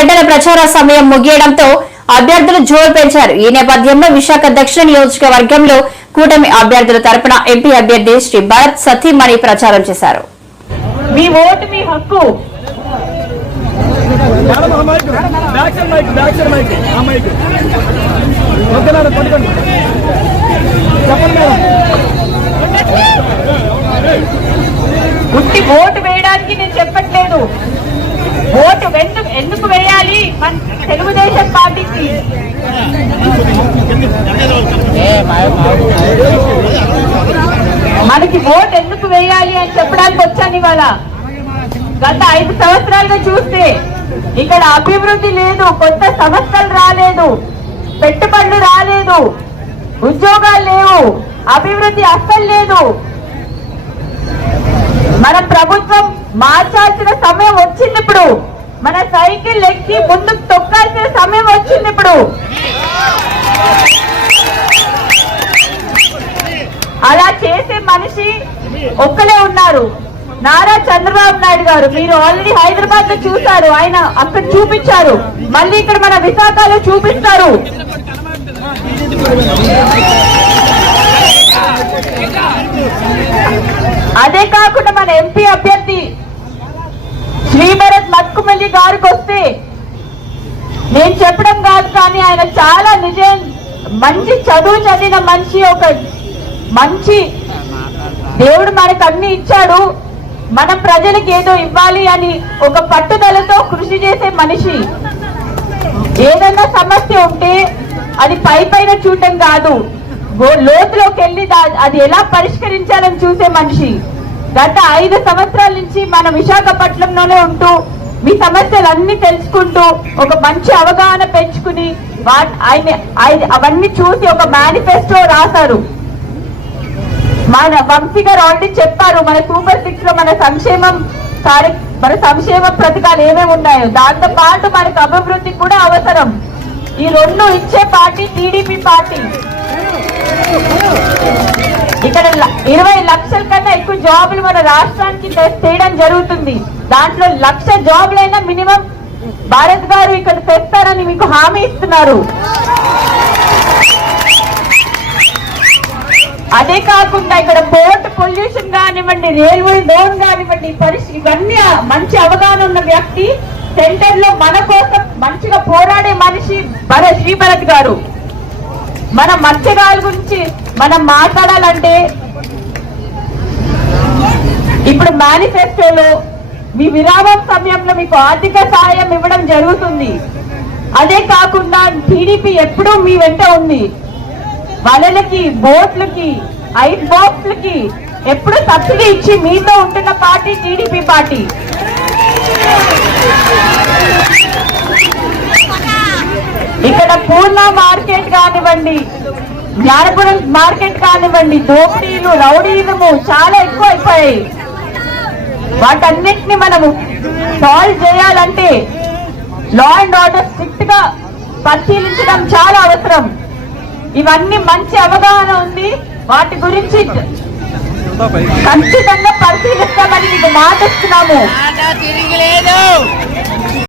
గంటల ప్రచార సమయం ముగియడంతో అభ్యర్థులు జోరు పెంచారు. ఈ నేపథ్యంలో విశాఖ దక్షిణ నియోజకవర్గంలో కూటమి అభ్యర్థుల తరపున ఎంపీ అభ్యర్థి శ్రీ భరత్ సతీమణి ప్రచారం చేశారు. మీ ఓటు మీ హక్కు. ఓటు ఎందుకు ఎందుకు వేయాలి మన తెలుగుదేశం పార్టీకి? మనకి ఓటు ఎందుకు వేయాలి అని చెప్పడానికి వచ్చాను ఇవాళ. గత ఐదు సంవత్సరాలుగా చూస్తే ఇక్కడ అభివృద్ధి లేదు కొత్త సంస్థలు రాలేదు పెట్టుబడులు రాలేదు ఉద్యోగాలు లేవు అభివృద్ధి అస్సలు లేదు. మన ప్రభుత్వం మార్చాల్సిన సమయం వచ్చింది ఇప్పుడు మన సైకిల్ ఎక్కి ముందుకు తొక్కాల్సిన సమయం వచ్చింది ఇప్పుడు అలా చేసే మనిషి ఒక్కలే ఉన్నారు. నారా చంద్రబాబు నాయుడు గారు మీరు ఆల్రెడీ హైదరాబాద్లో చూశారు. ఆయన అక్కడ చూపించారు. మళ్ళీ ఇక్కడ మన విశాఖలో చూపిస్తారు. అదే కాకుండా మన ఎంపీ అభ్యర్థి శ్రీభరత్ మత్కుమల్లి గారికి వస్తే నేను చెప్పడం కాదు కానీ ఆయన చాలా నిజం. మంచి చదువు చదివిన మనిషి ఒక మంచి దేవుడు మనకు అన్ని ఇచ్చాడు. మన ప్రజలకు ఏదో ఇవ్వాలి అని ఒక పట్టుదలతో కృషి చేసే మనిషి. ఏదైనా సమస్య ఉంటే అది పై పైన చూడటం కాదు. లోతులోకి వెళ్ళి అది ఎలా పరిష్కరించాలని చూసే మనిషి. గత ఐదు సంవత్సరాల నుంచి మన విశాఖపట్నంలోనే ఉంటూ మీ సమస్యలన్నీ తెలుసుకుంటూ ఒక మంచి అవగాహన పెంచుకుని ఆయన అవన్నీ చూసి ఒక మేనిఫెస్టో రాశారు. మన వంశీ గారు ఆల్రెడీ చెప్పారు మన సూపర్ సిక్స్లో మన సంక్షేమం మన సంక్షేమ పథకాలు ఏమేమి ఉన్నాయో. దాంతో పాటు మనకు అభివృద్ధి కూడా అవసరం. ఈ రెండు ఇచ్చే పార్టీ టీడీపీ పార్టీ. ఇక్కడ ఇరవై లక్షల కన్నా ఎక్కువ జాబులు మన రాష్ట్రానికి చేయడం జరుగుతుంది. దాంట్లో లక్ష జాబులైనా మినిమం భారత్ గారు ఇక్కడ తెస్తారని మీకు హామీ ఇస్తున్నారు. అదే కాకుండా ఇక్కడ పోర్ట్ పొల్యూషన్ కానివ్వండి రైల్వే డోన్ కానివ్వండి పరిస్థితి ఇవన్నీ మంచి అవగాహన ఉన్న వ్యక్తి సెంటర్లో మన కోసం మంచిగా పోరాడే మనిషి భర శ్రీభరత్ గారు. మన మత్స్యకాల గురించి మనం మాట్లాడాలంటే ఇప్పుడు మేనిఫెస్టోలో మీ విరామం సమయంలో మీకు ఆర్థిక సహాయం ఇవ్వడం జరుగుతుంది. అదే కాకుండా టీడీపీ ఎప్పుడూ మీ వెంట ఉంది. వలలకి బోట్లకి ఐస్ బాక్స్లకి ఎప్పుడు సబ్సిడీ ఇచ్చి మీతో ఉంటున్న పార్టీ టీడీపీ పార్టీ. ఇక్కడ పూర్ణ మార్కెట్ కానివ్వండి జ్ఞానపురం మార్కెట్ కానివ్వండి దోపిడీలు రౌడీజము చాలా ఎక్కువ అయిపోయాయి వాటన్నిటిని మనము సాల్వ్ చేయాలంటే లా అండ్ ఆర్డర్ స్ట్రిక్ట్గా పరిశీలించడం చాలా అవసరం. ఇవన్నీ మంచి అవగాహన ఉంది. వాటి గురించి ఖచ్చితంగా పరిశీలిస్తామని మీకు మాట ఇస్తున్నాము తిరిగి లేదు